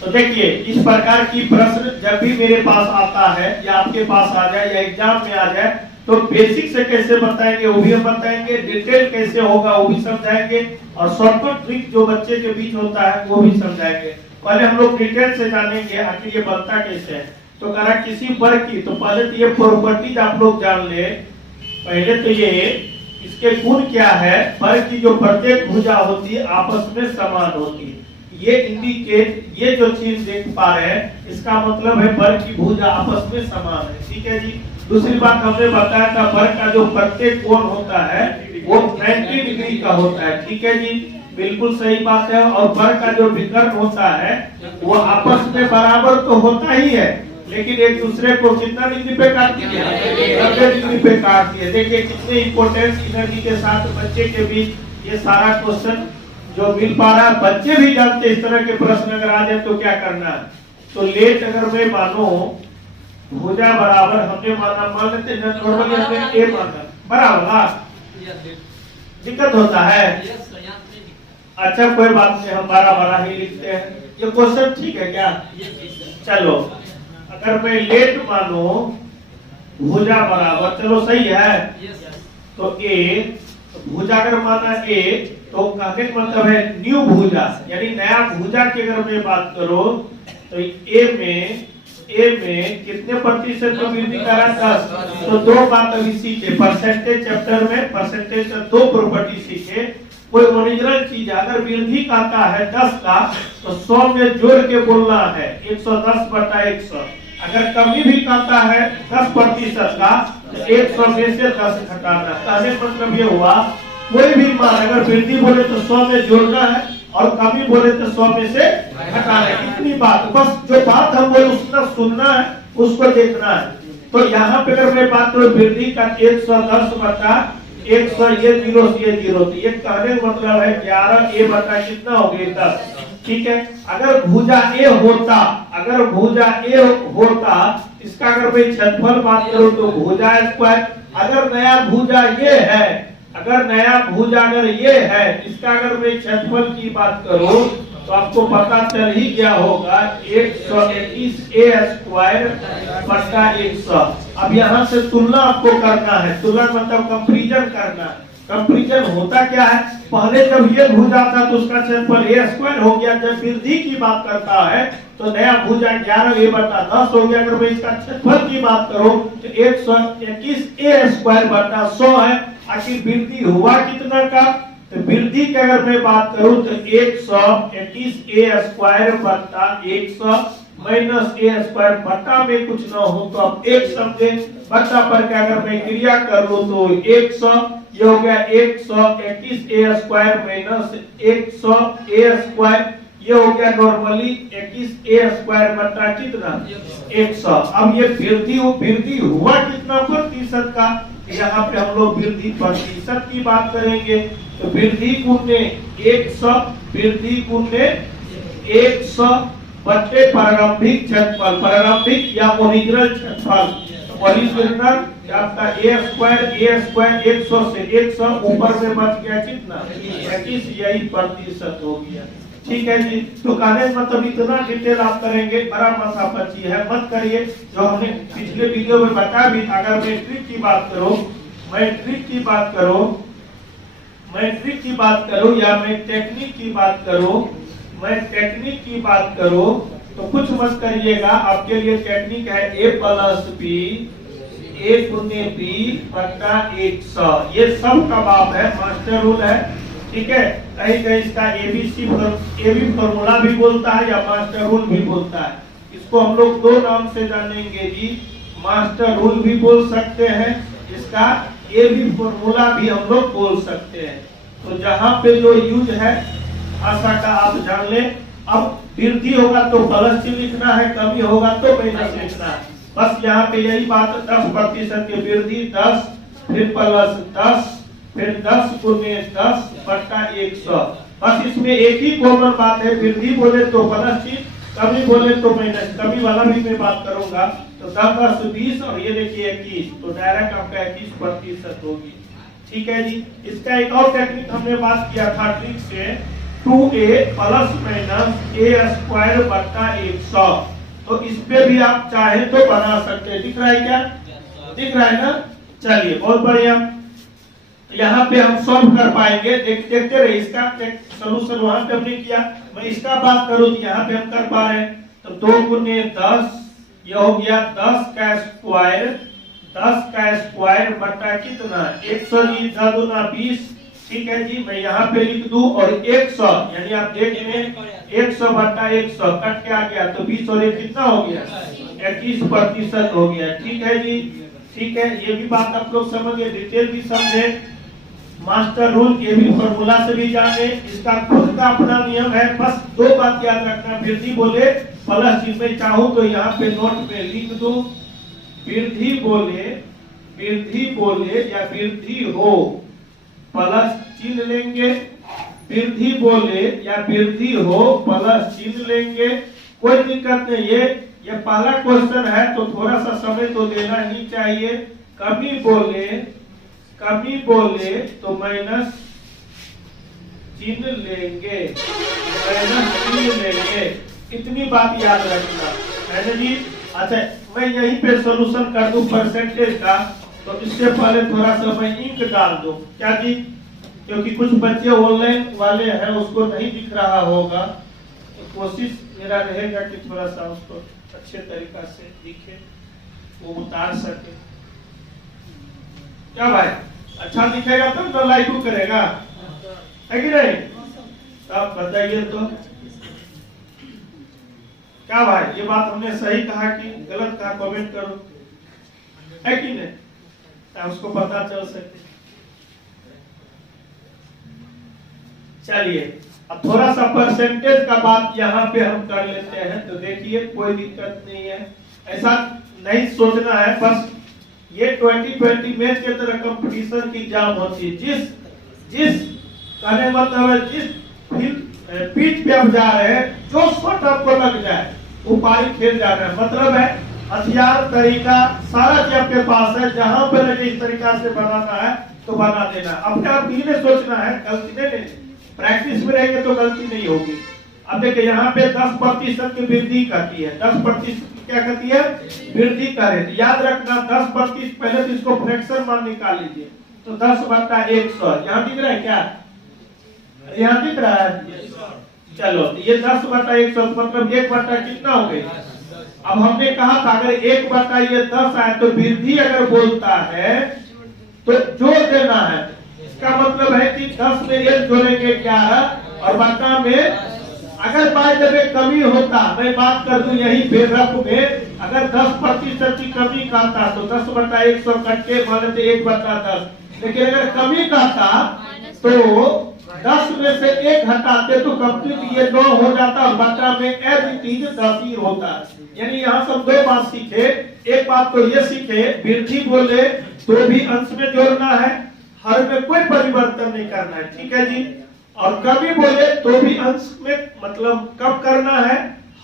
तो देखिए इस प्रकार की प्रश्न जब भी मेरे पास आता है या आपके पास आ जाए या एग्जाम में आ जाए तो बेसिक से कैसे बताएंगे वो भी हम बताएंगे, डिटेल कैसे होगा वो भी समझाएंगे और शॉर्टकट ट्रिक जो बच्चे के बीच होता है वो भी समझाएंगे। पहले हम लोग डिटेल से जानेंगे आखिर ये बनता कैसे है। तो करा किसी वर्ग की, तो पहले तो ये प्रॉपर्टीज आप लोग जान ले। पहले तो ये इसके गुण क्या है, वर्ग की जो प्रत्येक भुजा होती है आपस में समान होती है। ये इंडिकेट, ये जो चीज देख पा रहे हैं इसका मतलब है वर्ग की भुजा आपस में समान है। ठीक है जी। दूसरी बात हमने बताया था वर्ग का जो प्रत्येक कोण होता है वो 90 डिग्री का होता है। ठीक है जी, बिल्कुल सही बात है। और वर्ग का जो विकर्ण होता है वो आपस में बराबर तो होता ही है लेकिन एक दूसरे को कितना डिग्री पे काटती है, 90 डिग्री पे काटती है। देखिए कितने इंपोर्टेंस एनर्जी के साथ बच्चे के बीच ये सारा क्वेश्चन जो मिल पा रहा है। बच्चे भी जानते इस तरह के प्रश्न अगर आ जाए तो क्या करना है। तो लेट अगर मैं मानो भुजा बराबर, हमने माना मान लेते हैं नॉर्मली हमने ए माना बराबर, दिक्कत होता है। अच्छा कोई बात नहीं, हम 12 ही लिखते हैं। ये क्वेश्चन ठीक है क्या? चलो अगर मैं लेट मानो भुजा बराबर, चलो सही है, तो ए भुजा अगर माना ए तो कहने का मतलब है न्यू भुजा यानी नया भुजा की अगर मैं बात करूं तो ए में कितने प्रतिशत की वृद्धि करा 10। तो दो बात अभी सीखे परसेंटेज चैप्टर में, परसेंटेज का दो प्रॉपर्टी सीखे। कोई ओरिजिनल चीज अगर वृद्धि करता है 10 का तो 100 में जोड़ के बोलना है 110/100। अगर कमी भी करता है 10% का तो 100 में से 10 घटाना। कहने का मतलब ये हुआ कोई भी मान अगर वृद्धि बोले तो 100 में जोड़ना है और कमी बोले तो 100 में से घटाना है। इतनी बात, बस जो बात हम बोले उसका सुनना है, उसको देखना है। तो यहाँ पे अगर मैं बात करूँ वृद्धि का 110/100, ये जीरो से ये जीरो, तो ये कहने का मतलब है 11 ए बटा कितना हो गया 10। ठीक है। अगर भुजा ए होता, अगर भुजा ए होता इसका अगर मैं क्षेत्रफल बात करूं तो भुजा स्क्वायर, अगर नया भुजा ये है, अगर नया भुजा अगर ये है इसका अगर मैं क्षेत्रफल की बात करूं तो आपको पता चल ही गया होगा 121 ए स्क्वायर बटा 100। अब यहाँ से तुलना आपको करना है, तुलना मतलब कंपैरिजन करना है। कंपैरिजन होता क्या है, पहले जब ये भुजा था तो उसका क्षेत्रफल ए स्क्वायर हो गया। जब वृद्धि की बात करता है तो नया भुजा 11 ए बटा 10 हो गया। अगर मैं इसका क्षेत्रफल की बात करूं तो 121 ए स्क्वायर बटा 100 है। आखिर वृद्धि हुआ कितना का, तो वृद्धि की अगर मैं बात करूं तो 121 ए स्क्वायर बटा 100 माइनस ए स्क्वायर बटा में कुछ ना हो तो अब एक समझे, बटा पर क्या अगर मैं क्रिया कर लूं तो 100, ये हो गया 121 ए स्क्वायर माइनस 100 ए स्क्वायर, ये हो गया नॉर्मली 21 ए स्क्वायर बटा कितना 100। अब ये वृद्धि हुआ कितना प्रतिशत का, यहाँ पे हम लोग वृद्धि प्रतिशत की बात करेंगे। तो वृद्धि गुणे 100, वृद्धि गुणे 100 बटे प्रारंभिक क्षेत्रफल, प्रारंभिक या ओरिजिनल क्षेत्रफल। ओरिजिनल आपका ए स्क्वायर 100 से 100 ऊपर में बच गया कितना 21, यही प्रतिशत हो गया। ठीक है जी। तो कहने मतलब इतना डिटेल आप करेंगे, बड़ा मसाफची है, मत करिए। जो हमने पिछले वीडियो में बताया भी था, अगर मैट्रिक की बात करो, मैट्रिक की बात करो, मैट्रिक की बात करो या मैं टेक्निक की बात करो, मैं टेक्निक की बात करो तो कुछ मत करिएगा। आपके लिए टेक्निक है a प्लस बी a गुने बी बटा 100। ये सब का बाप है, मास्टर रूल है। ठीक है। कहीं कहीं इसका एबी फॉर्मूला भी बोलता है या मास्टर रूल भी बोलता है। इसको हम लोग दो नाम से जानेंगे जी, मास्टर रूल भी बोल सकते हैं, इसका एबी फॉर्मूला भी हम लोग बोल सकते हैं। तो जहाँ पे जो यूज है आशा का आप जान ले। अब वृद्धि होगा तो प्लस चिन्ह लिखना है, कमी होगा तो माइनस लिखना है। बस यहाँ पे यही बात, 10% की वृद्धि 10 फिर प्लस 10 फिर 10 गुने 10 बटा 100। बस इसमें एक ही कॉमन बात है, वृद्धि बोले तो प्लस चिन्ह, कमी बोले तो माइनस। कमी वाला भी मैं बात करूंगा। तो 10 10 20 और ये देखिए 21, तो डायरेक्ट आपका 21% होगी। ठीक है जी। इसका एक और टेक्निक हमने बात किया था ट्रिक से, 2a प्लस माइनस ए स्क्वायर बटा 100। तो इस पे भी आप चाहें तो बना सकते हैं। दिख रहा है क्या? दिख रहा है ना? चलिए बहुत बढ़िया। यहाँ पे हम सॉल्व कर पाएंगे। देखते रहे, इसका सोल्यूशन वहां पे हमने किया। मैं इसका बात करूं तो यहाँ पे हम कर पा रहे हैं। तो 2 गुने 10 ये हो गया 10 का स्क्वायर, 10 का स्क्वायर बटा कितना 100 जी, 10 दूना 20। ठीक है जी, मैं यहाँ पे लिख दूं और 100 यानी आप देख लें 100 बटा 100 कट के आ गया तो 20 और 1 कितना हो गया 21% हो गया। ठीक है जी, ठीक है। ये भी बात आप लोग समझ गए, डिटेल भी समझे, मास्टर रूल ये भी फॉर्मूला से भी जाने। इसका खुद का अपना नियम है। बस 2 बात याद रखना, वृद्धि बोले प्लस चिन्ह में चाहूं तो यहाँ पे नोट में लिख दूं, वृद्धि बोले या वृद्धि हो प्लस चिन्ह लेंगे, वृद्धि बोले या वृद्धि हो प्लस चिन्ह लेंगे, कोई दिक्कत नहीं। ये पहला क्वेश्चन है तो थोड़ा सा समय तो देना ही चाहिए। कमी बोले तो माइनस चिन्ह लेंगे, इतनी बात याद रखना है ना जी। अच्छा, मैं यहीं पे सॉल्यूशन कर दूं परसेंटेज का, तो इससे पहले थोड़ा सा मैं इंक डाल दूं क्या जी, क्योंकि कुछ बच्चे ऑनलाइन वाले हैं उसको नहीं दिख रहा होगा। तो कोशिश मेरा रहेगा कि थोड़ा सा उसको अच्छे तरीका से दिखे, वो उतार सके। क्या भाई, अच्छा दिखेगा तब तो लाइक करेगा, है कि नहीं? तब बताइए तो क्या भाई, ये बात हमने सही कहा कि गलत कहा? कमेंट करो, है कि नहीं, उसको पता चल सके। चलिए अब थोड़ा सा परसेंटेज का बात यहाँ पे हम कर लेते हैं। तो देखिए कोई दिक्कत नहीं है, ऐसा नहीं सोचना है। बस ये 2020 मैच के तरह कंपटीशन की एग्जाम होती है। जिस कहने मतलब है जिस पिच पे आप जा रहे हैं, जो शॉट आपको लग जाए वो पारी खेल जा रहा है। मतलब है हथियार तरीका सारा चीज आपके पास है, जहां पर लगे इस तरीका से बनाना है तो बना देना। अपने आप ये नहीं सोचना है गलती नहीं, प्रैक्टिस में रहेंगे तो गलती नहीं होगी। अब देखिए यहाँ पे 10% की वृद्धि करती है, 10% क्या करती है वृद्धि करे। तो याद रखना 10% पहले तो इसको फ्रैक्शन मान निकाल लीजिए। तो 10 बटा 100 यहाँ दिख रहा है क्या? यहाँ दिख रहा है। चलो ये 10 बटा 100 मतलब 1 बटा कितना हो गई? अब हमने कहा था अगर 1 बटा ये 10 आए तो वृद्धि अगर बोलता है तो जोड़ देना है। इसका मतलब है कि 10 में 1 जोड़ेंगे 11 और बटा में अगर बाय द वे कमी होता, मैं बात कर दूं यही बेरफ में, अगर 10% की कमी कहता तो 10 बटा 100 कट के मान लेते 1 बटा 10। लेकिन अगर कमी कहता तो 10 में से 1 हटाते तो कंप्लीट ये 9 हो जाता और बटा में एज इट इज 10 ही होता। यानी यहाँ सब 2 बात सीखे। एक बात तो ये सीखे वृद्धि बोले तो भी अंश में जोड़ना है, हर में कोई परिवर्तन नहीं करना है। ठीक है जी। और कमी बोले तो भी अंश में मतलब कब करना है,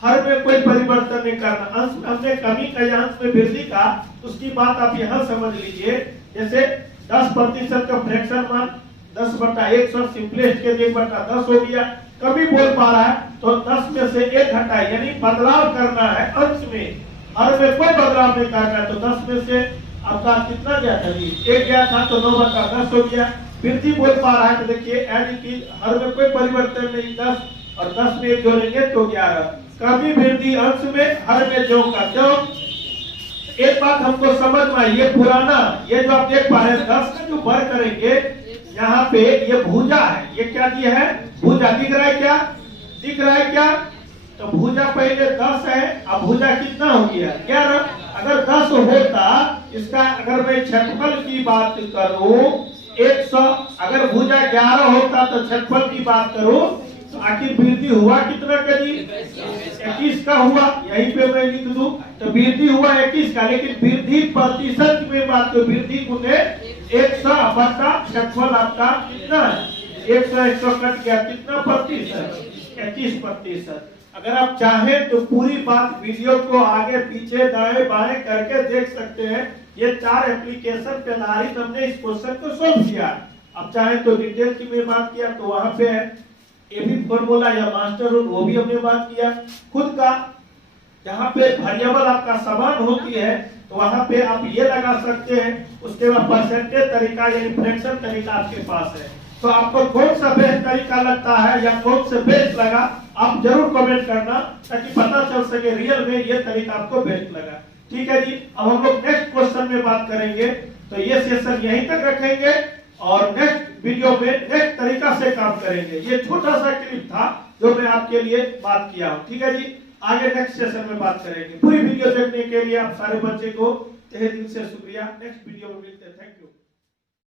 हर में कोई परिवर्तन नहीं करना। अंश में हमने कमी का या अंश में वृद्धि का, उसकी बात आप यहाँ समझ लीजिए। जैसे 10% का फ्रैक्शन मान 10 बटा 100 सिंपलेस्ट के 1 बटा 10 हो गया। कभी बोल पा रहा है तो 10 में से 1 हटाए, यानी बदलाव करना है अंश में, हर में कोई बदलाव नहीं करना है। तो 10 में से आपका कितना गया था जी? 1 गया था तो 9 बटा 10 हो गया। वृद्धि बोल पा रहा है तो देखिए यानी कि हर में कोई परिवर्तन नहीं, 10 और 10 में 1 जोड़ेंगे तो 11। कभी वृद्धि अंश में, हर में जो का जो। एक बात हमको समझ में आई, ये पुराना ये जो आप देख पा रहे हैं 10 का जो वर्ग करेंगे यहाँ पे ये भुजा है, ये क्या दिया है भुजा। दिख रहा है क्या? दिख रहा है क्या? तो भुजा पहले 10 है, अब भुजा कितना हो गया 11। अगर 10 होता, इसका अगर मैं क्षेत्रफल की बात करूं 100, अगर भुजा 11 होता तो क्षेत्रफल की बात करूं तो आखिर वृद्धि हुआ कितना का जी? 21 का हुआ। यहीं पे मैं लिख दूं तो वृद्धि हुआ 21 का, लेकिन वृद्धि प्रतिशत में बात करूं वृद्धि गुने 100 बटा क्षेत्रफल आपका कितना है 100 कट गया कितना प्रतिशत? 21%। अगर आप चाहें तो पूरी बात वीडियो को आगे पीछे दाएं बाएं करके देख सकते हैं। ये 4 एप्लीकेशन पे आधारित हमने इस क्वेश्चन को सोल्व किया। अब चाहे तो डिटेल की मैं बात किया तो वहां पे है, ये भी फॉर्मूला या मास्टर रूल वो भी हमने बात किया। खुद का जहाँ पे वेरिएबल आपका समान होती है तो वहां पे आप ये लगा सकते हैं। उसके बाद परसेंटेज तरीका यानी फ्रैक्शन तरीका आपके पास है। तो आपको कौन सा बेस्ट तरीका लगता है या कौन से बेस्ट लगा आप जरूर कमेंट करना, ताकि पता चल सके रियल में ये तरीका आपको बेस्ट लगा। ठीक है जी, अब हम लोग नेक्स्ट क्वेश्चन में बात करेंगे। तो ये सेशन यहीं तक रखेंगे और नेक्स्ट वीडियो में नेक्स्ट तरीका से काम करेंगे। ये छोटा सा क्लिप था जो मैं आपके लिए बात किया हूँ। ठीक है जी, आगे नेक्स्ट सेशन में बात करेंगे। पूरी वीडियो देखने के लिए आप सारे बच्चे को तहे दिल से शुक्रिया। नेक्स्ट वीडियो में मिलते हैं। Thank you.